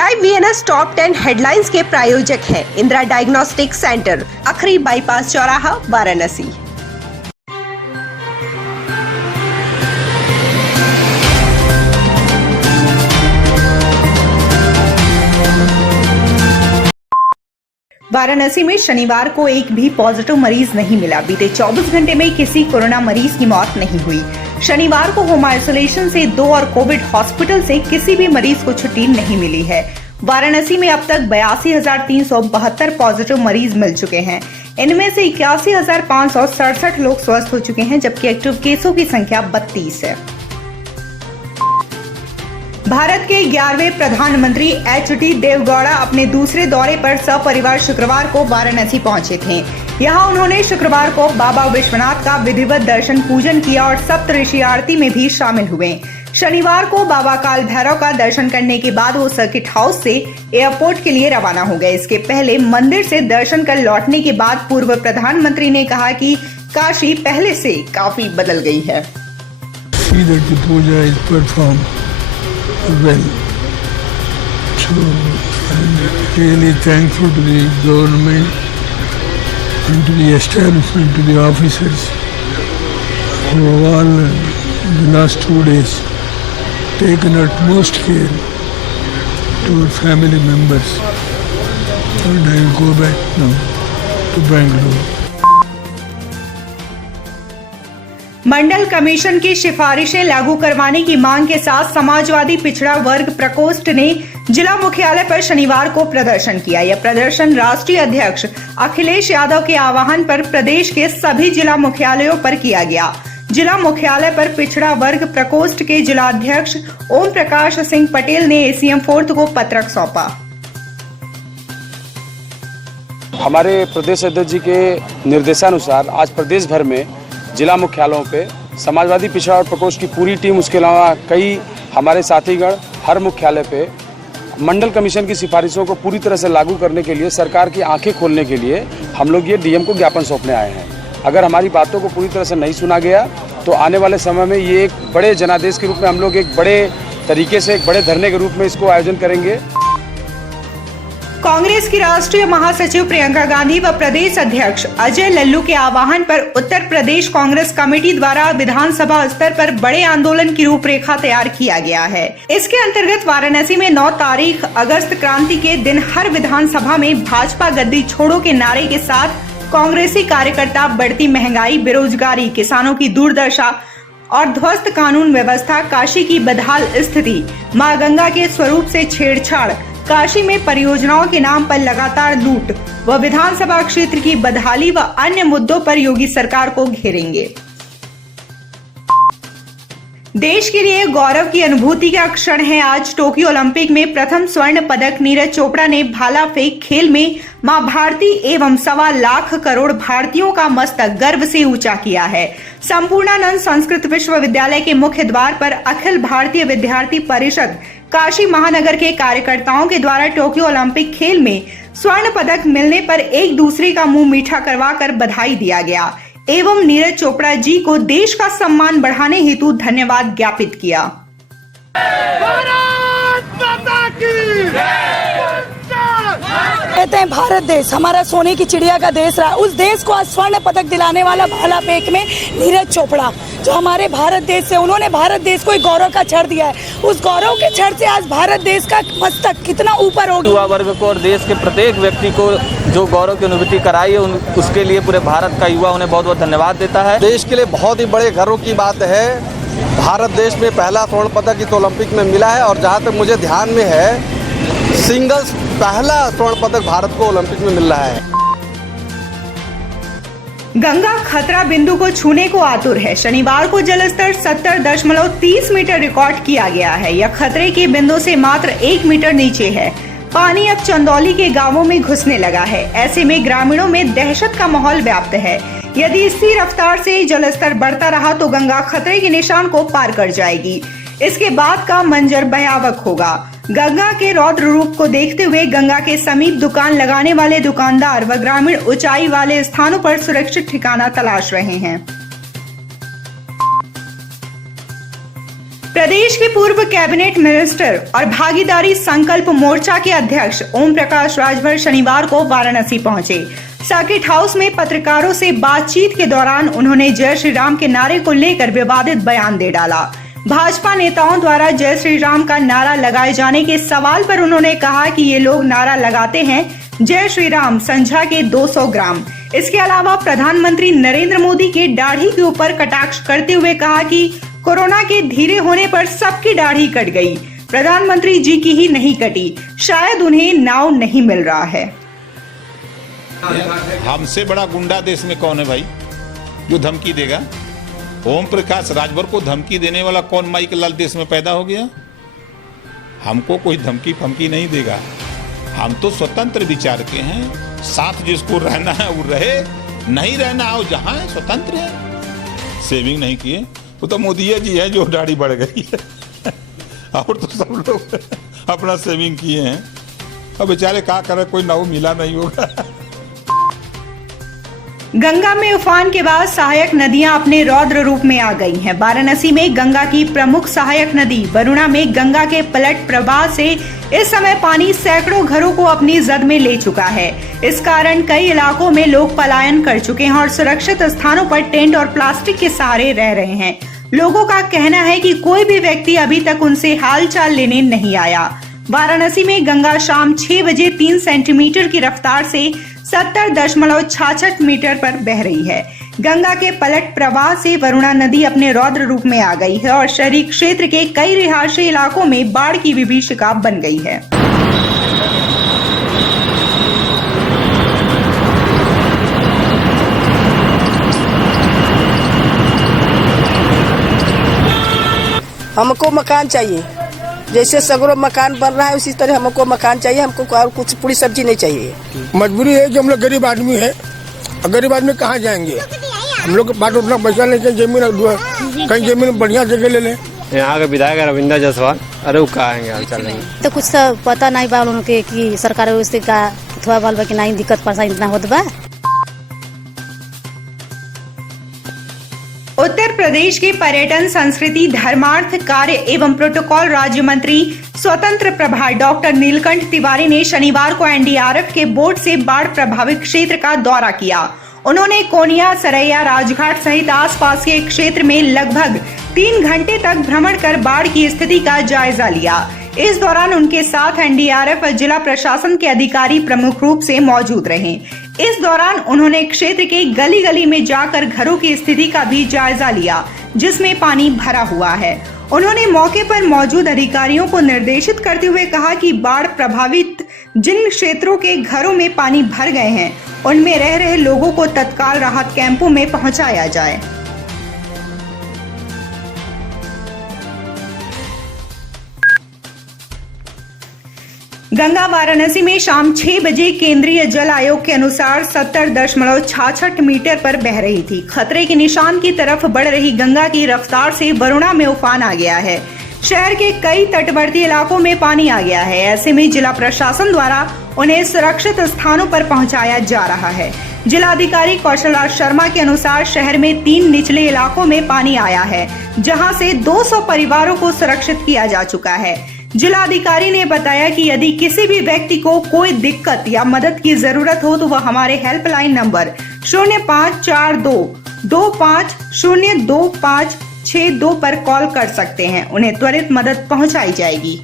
Live VNS top 10 headlines के प्रायोजक है इंदिरा डायग्नोस्टिक सेंटर, अखरी बाईपास चौराहा, वाराणसी। वाराणसी में शनिवार को एक भी पॉजिटिव मरीज नहीं मिला। बीते 24 घंटे में किसी कोरोना मरीज की मौत नहीं हुई। शनिवार को होम आइसोलेशन से 2 और कोविड हॉस्पिटल से किसी भी मरीज को छुट्टी नहीं मिली है। वाराणसी में अब तक 82,372 पॉजिटिव मरीज मिल चुके हैं। इनमें से 81,567 लोग स्वस्थ हो चुके हैं, जबकि एक्टिव केसों की संख्या 32 है। भारत के 11वें प्रधानमंत्री एच.डी. देवेगौड़ा अपने दूसरे दौरे पर सपरिवार शुक्रवार को वाराणसी पहुंचे थे। यहां उन्होंने शुक्रवार को बाबा विश्वनाथ का विधिवत दर्शन पूजन किया और सप्तऋषि आरती में भी शामिल हुए। शनिवार को बाबा काल भैरव का दर्शन करने के बाद वो सर्किट हाउस से एयरपोर्ट के लिए रवाना हो गए। इसके पहले मंदिर से दर्शन कर लौटने के बाद पूर्व प्रधानमंत्री ने कहा कि काशी पहले से काफी बदल गई है। Well, so I'm really thankful to the government and to the establishment, to the officers who have all the last 2 days taken utmost care to our family members, and I will go back now to Bangalore. Mandal commission की सिफारिशें लागू करवाने की मांग के साथ समाजवादी पिछड़ा वर्ग प्रकोष्ठ ने जिला मुख्यालय पर शनिवार को प्रदर्शन किया। यह प्रदर्शन राष्ट्रीय अध्यक्ष अखिलेश यादव के आह्वान पर प्रदेश के सभी जिला मुख्यालयों पर किया गया। जिला मुख्यालय पर पिछड़ा वर्ग प्रकोष्ठ के जिलाध्यक्ष ओम प्रकाश सिंह पटेल ने एसीएम 4 को पत्रक सौंपा। हमारे प्रदेश अध्यक्ष जी के निर्देशानुसार आज प्रदेश भर में जिला मुख्यालयों पे समाजवादी पिछड़ा और प्रकोष्ठ की पूरी टीम, उसके अलावा कई हमारे साथीगण हर मुख्यालय पे मंडल कमीशन की सिफारिशों को पूरी तरह से लागू करने के लिए, सरकार की आंखें खोलने के लिए हम लोग ये डीएम को ज्ञापन सौंपने आए हैं। अगर हमारी बातों को पूरी तरह से नहीं सुना गया तो आने वाले समय में ये एक बड़े जनादेश के रूप में हम लोग एक बड़े तरीके से, एक बड़े धरने के रूप में इसको आयोजन करेंगे। कांग्रेस की राष्ट्रीय महासचिव प्रियंका गांधी व प्रदेश अध्यक्ष अजय लल्लू के आह्वान पर उत्तर प्रदेश कांग्रेस कमेटी द्वारा विधानसभा स्तर पर बड़े आंदोलन की रूपरेखा तैयार किया गया है। इसके अंतर्गत वाराणसी में 9 तारीख अगस्त क्रांति के दिन हर विधानसभा में भाजपा गद्दी छोड़ो के नारे के साथ कांग्रेसी कार्यकर्ता बढ़ती महंगाई, बेरोजगारी, किसानों की दुर्दशा और ध्वस्त कानून व्यवस्था, काशी की बदहाल स्थिति, मां गंगा के स्वरूप से छेड़छाड़, काशी में परियोजनाओं के नाम पर लगातार लूट व विधानसभा क्षेत्र की बदहाली व अन्य मुद्दों पर योगी सरकार को घेरेंगे। देश के लिए गौरव की अनुभूति का क्षण है। आज टोक्यो ओलंपिक में प्रथम स्वर्ण पदक नीरज चोपड़ा ने भाला फेंक खेल में मां भारती एवं 1.25 लाख करोड़ भारतीयों का मस्तक गर्व से ऊंचा किया है। संपूर्णानंद संस्कृत विश्वविद्यालय के मुख्य द्वार पर अखिल भारतीय विद्यार्थी परिषद काशी महानगर के कार्यकर्ताओं के द्वारा टोक्यो ओलंपिक खेल में स्वर्ण पदक मिलने पर एक दूसरे का मुंह मीठा करवाकर बधाई दिया गया एवं नीरज चोपड़ा जी को देश का सम्मान बढ़ाने हेतु धन्यवाद ज्ञापित किया। कहते हैं भारत देश हमारा सोने की चिड़िया का देश रहा। उस देश को आज स्वर्ण पदक दिलाने वाला भाला फेंक में नीरज चोपड़ा, जो हमारे भारत देश से, उन्होंने भारत देश को एक गौरव का क्षण दिया है। उस गौरव के क्षण से आज भारत देश का मस्तक कितना ऊपर हो गया। युवा वर्ग को और देश के प्रत्येक व्यक्ति को जो गौरव की अनुभूति कराई है, उसके लिए पूरे भारत का युवा उन्हें बहुत बहुत धन्यवाद देता है। देश के लिए बहुत ही बड़े गर्व की बात है। भारत देश में पहला स्वर्ण पदक इस ओलंपिक में मिला है और जहाँ तक मुझे ध्यान में है, सिंगल्स पहला स्वर्ण पदक भारत को ओलंपिक में मिल रहा है। गंगा खतरा बिंदु को छूने को आतुर है। शनिवार को जलस्तर 70.30 मीटर रिकॉर्ड किया गया है। यह खतरे के बिंदु से मात्र 1 मीटर नीचे है। पानी अब चंदौली के गांवों में घुसने लगा है। ऐसे में ग्रामीणों में दहशत का माहौल व्याप्त है। यदि इसी रफ्तार से जलस्तर बढ़ता रहा तो गंगा खतरे के निशान को पार कर जाएगी। इसके बाद का मंजर भयावह होगा। गंगा के रौद्र रूप को देखते हुए गंगा के समीप दुकान लगाने वाले दुकानदार व ग्रामीण ऊंचाई वाले स्थानों पर सुरक्षित ठिकाना तलाश रहे हैं। प्रदेश के पूर्व कैबिनेट मिनिस्टर और भागीदारी संकल्प मोर्चा के अध्यक्ष ओम प्रकाश राजभर शनिवार को वाराणसी पहुंचे। सर्किट हाउस में पत्रकारों से बातचीत के दौरान उन्होंने जय श्री राम के नारे को लेकर विवादित बयान दे डाला। भाजपा नेताओं द्वारा जय श्री राम का नारा लगाए जाने के सवाल पर उन्होंने कहा कि ये लोग नारा लगाते हैं जय श्री राम संझा के 200 ग्राम। इसके अलावा प्रधानमंत्री नरेंद्र मोदी के दाढ़ी के ऊपर कटाक्ष करते हुए कहा कि कोरोना के धीरे होने पर सबकी दाढ़ी कट गई, प्रधानमंत्री जी की ही नहीं कटी, शायद उन्हें नाव नहीं मिल रहा है। हमसे बड़ा गुंडा देश में कौन है भाई जो धमकी देगा? ओम प्रकाश राजभर को धमकी देने वाला कौन माई के लाल देश में पैदा हो गया? हमको कोई धमकी फमकी नहीं देगा। हम तो स्वतंत्र विचार के हैं, साथ जिसको रहना है वो रहे, नहीं रहना हो जहाँ है, स्वतंत्र है। सेविंग नहीं किए वो तो मोदी जी है जो दाढ़ी बढ़ गई है और तो सब लोग अपना सेविंग किए हैं। अब बेचारे क्या करे, कोई नाव मिला नहीं होगा। गंगा में उफान के बाद सहायक नदियां अपने रौद्र रूप में आ गई हैं। वाराणसी में गंगा की प्रमुख सहायक नदी वरुणा में गंगा के पलट प्रवाह से इस समय पानी सैकड़ों घरों को अपनी जद में ले चुका है। इस कारण कई इलाकों में लोग पलायन कर चुके हैं और सुरक्षित स्थानों पर टेंट और प्लास्टिक के सहारे रह रहे हैं। लोगों का कहना है कि कोई भी व्यक्ति अभी तक उनसे हालचाल लेने नहीं आया। वाराणसी में गंगा शाम 6 बजे 3 सेंटीमीटर की रफ्तार से 70.66 मीटर पर बह रही है। गंगा के पलट प्रवाह से वरुणा नदी अपने रौद्र रूप में आ गई है और शहरी क्षेत्र के कई रिहायशी इलाकों में बाढ़ की विभीषिका बन गई है। हमको मकान चाहिए, जैसे सगरो मकान बन रहा है उसी तरह हमको मकान चाहिए। हमको और कुछ पूरी सब्जी नहीं चाहिए। मजबूरी है कि हम लोग गरीब आदमी है, गरीब आदमी कहाँ जाएंगे? हम लोग के पास उतना पैसा नहीं, कहीं जमीन बढ़िया जगह ले लें। यहाँ के विधायक रविंद्र जायसवाल, अरे वो कहाँ आएंगे हाल चाल नहीं तो कुछ पता नहीं बा उनके कि सरकार व्यवस्था का थोड़ा बाल बा कि नहीं दिक्कत परेशानी इतना होत बा। उत्तर प्रदेश के पर्यटन, संस्कृति, धर्मार्थ कार्य एवं प्रोटोकॉल राज्य मंत्री स्वतंत्र प्रभार डॉक्टर नीलकंठ तिवारी ने शनिवार को एनडीआरएफ के बोट से बाढ़ प्रभावित क्षेत्र का दौरा किया। उन्होंने कोनिया, सरैया, राजघाट सहित आसपास के क्षेत्र में लगभग 3 घंटे तक भ्रमण कर बाढ़ की स्थिति का जायजा लिया। इस दौरान उनके साथ एनडीआरएफ और जिला प्रशासन के अधिकारी प्रमुख रूप से मौजूद रहे। इस दौरान उन्होंने क्षेत्र के गली गली में जाकर घरों की स्थिति का भी जायजा लिया जिसमें पानी भरा हुआ है। उन्होंने मौके पर मौजूद अधिकारियों को निर्देशित करते हुए कहा कि बाढ़ प्रभावित जिन क्षेत्रों के घरों में पानी भर गए हैं उनमें रह रहे लोगों को तत्काल राहत कैंपों में पहुंचाया जाए। गंगा वाराणसी में शाम 6 बजे केंद्रीय जल आयोग के अनुसार 70.66 मीटर पर बह रही थी। खतरे के निशान की तरफ बढ़ रही गंगा की रफ्तार से वरुणा में उफान आ गया है। शहर के कई तटवर्ती इलाकों में पानी आ गया है। ऐसे में जिला प्रशासन द्वारा उन्हें सुरक्षित स्थानों पर पहुंचाया जा रहा है। जिलाधिकारी कौशल राज शर्मा के अनुसार शहर में 3 निचले इलाकों में पानी आया है जहां से 200 परिवारों को सुरक्षित किया जा चुका है। जिलाधिकारी ने बताया कि यदि किसी भी व्यक्ति को कोई दिक्कत या मदद की जरूरत हो तो वह हमारे हेल्पलाइन नंबर 0542250262 पर कॉल कर सकते हैं। उन्हें त्वरित मदद पहुंचाई जाएगी।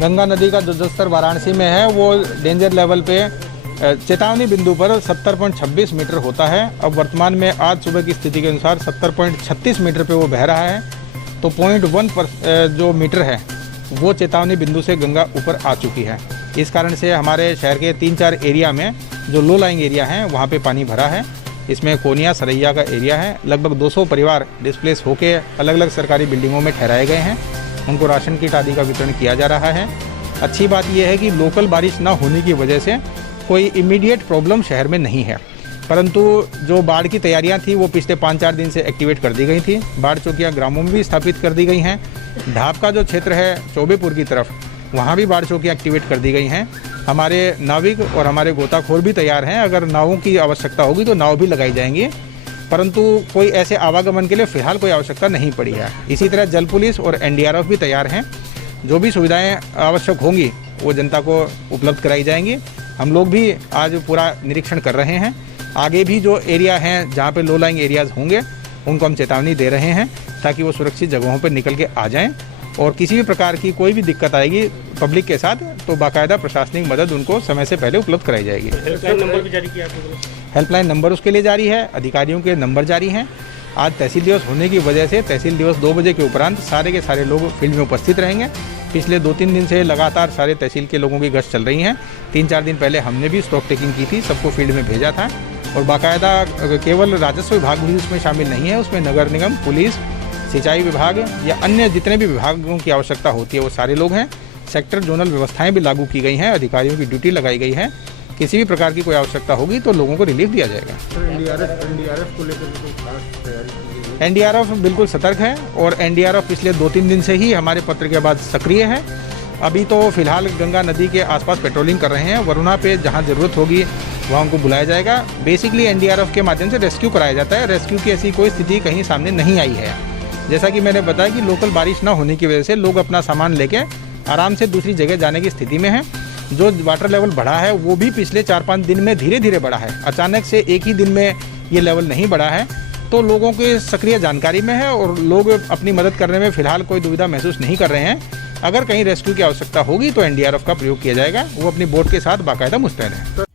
गंगा नदी का जो जलस्तर वाराणसी में है वो डेंजर लेवल पे चेतावनी बिंदु पर 70.26 मीटर होता है। अब वर्तमान में आज सुबह की स्थिति के अनुसार 70.36 मीटर पे वो बह रहा है। तो 0.1 पर जो मीटर है वो चेतावनी बिंदु से गंगा ऊपर आ चुकी है। इस कारण से हमारे शहर के 3-4 एरिया में जो लो लाइंग एरिया हैं वहाँ पे पानी भरा है। इसमें कोनिया, सरैया का एरिया है। लगभग 200 परिवार डिस्प्लेस होके अलग अलग सरकारी बिल्डिंगों में ठहराए गए हैं। उनको राशन किट आदि का वितरण किया जा रहा है। अच्छी बात यह है कि लोकल बारिश ना होने की वजह से कोई इमीडिएट प्रॉब्लम शहर में नहीं है। परंतु जो बाढ़ की तैयारियां थी वो पिछले 5-4 दिन से एक्टिवेट कर दी गई थी। बाढ़ चौकियां ग्रामों में भी स्थापित कर दी गई हैं। ढाब का जो क्षेत्र है चौबेपुर की तरफ, वहाँ भी बाढ़ चौकियां एक्टिवेट कर दी गई हैं। हमारे नाविक और हमारे गोताखोर भी तैयार हैं, अगर नावों की आवश्यकता होगी तो नाव भी लगाई जाएंगी, परंतु कोई ऐसे आवागमन के लिए फ़िलहाल कोई आवश्यकता नहीं पड़ी है। इसी तरह जल पुलिस और एनडीआरएफ भी तैयार हैं। जो भी सुविधाएं आवश्यक होंगी वो जनता को उपलब्ध कराई जाएंगी। हम लोग भी आज पूरा निरीक्षण कर रहे हैं। आगे भी जो एरिया हैं जहाँ पे लो लाइंग एरियाज़ होंगे उनको हम चेतावनी दे रहे हैं ताकि वो सुरक्षित जगहों पर निकल के आ जाएँ, और किसी भी प्रकार की कोई भी दिक्कत आएगी पब्लिक के साथ तो बाकायदा प्रशासनिक मदद उनको समय से पहले उपलब्ध कराई जाएगी। हेल्पलाइन नंबर भी जारी किया आपने? हेल्पलाइन नंबर उसके लिए जारी है, अधिकारियों के नंबर जारी हैं। आज तहसील दिवस होने की वजह से तहसील दिवस 2 बजे के उपरांत सारे के सारे लोग फील्ड में उपस्थित रहेंगे। पिछले 2-3 दिन से लगातार सारे तहसील के लोगों की गश्त चल रही हैं। 3-4 दिन पहले हमने भी स्टॉक टेकिंग की थी, सबको फील्ड में भेजा था, और बाकायदा केवल राजस्व विभाग भी उसमें शामिल नहीं है, उसमें नगर निगम, पुलिस, सिंचाई विभाग या अन्य जितने भी विभागों की आवश्यकता होती है वो सारे लोग हैं। सेक्टर जोनल व्यवस्थाएं भी लागू की गई हैं, अधिकारियों की ड्यूटी लगाई गई है। किसी भी प्रकार की कोई आवश्यकता होगी तो लोगों को रिलीफ दिया जाएगा। एनडीआरएफ को लेकर कोई खास तैयारी? एनडीआरएफ बिल्कुल सतर्क है, और एनडीआरएफ पिछले 2-3 दिन से ही हमारे पत्र के बाद सक्रिय है। अभी तो फिलहाल गंगा नदी के आसपास पेट्रोलिंग कर रहे हैं। वरुणा पे जहां ज़रूरत होगी वहाँ उनको बुलाया जाएगा। बेसिकली एनडीआरएफ के माध्यम से रेस्क्यू कराया जाता है। रेस्क्यू की ऐसी कोई स्थिति कहीं सामने नहीं आई है। जैसा कि मैंने बताया कि लोकल बारिश ना होने की वजह से लोग अपना सामान लेके आराम से दूसरी जगह जाने की स्थिति में हैं। जो वाटर लेवल बढ़ा है वो भी पिछले 4-5 दिन में धीरे धीरे बढ़ा है, अचानक से एक ही दिन में ये लेवल नहीं बढ़ा है। तो लोगों की सक्रिय जानकारी में है और लोग अपनी मदद करने में फिलहाल कोई दुविधा महसूस नहीं कर रहे हैं। अगर कहीं रेस्क्यू की आवश्यकता होगी तो एनडीआरएफ का प्रयोग किया जाएगा। वो अपनी बोट के साथ बाकायदा मुस्तैद है।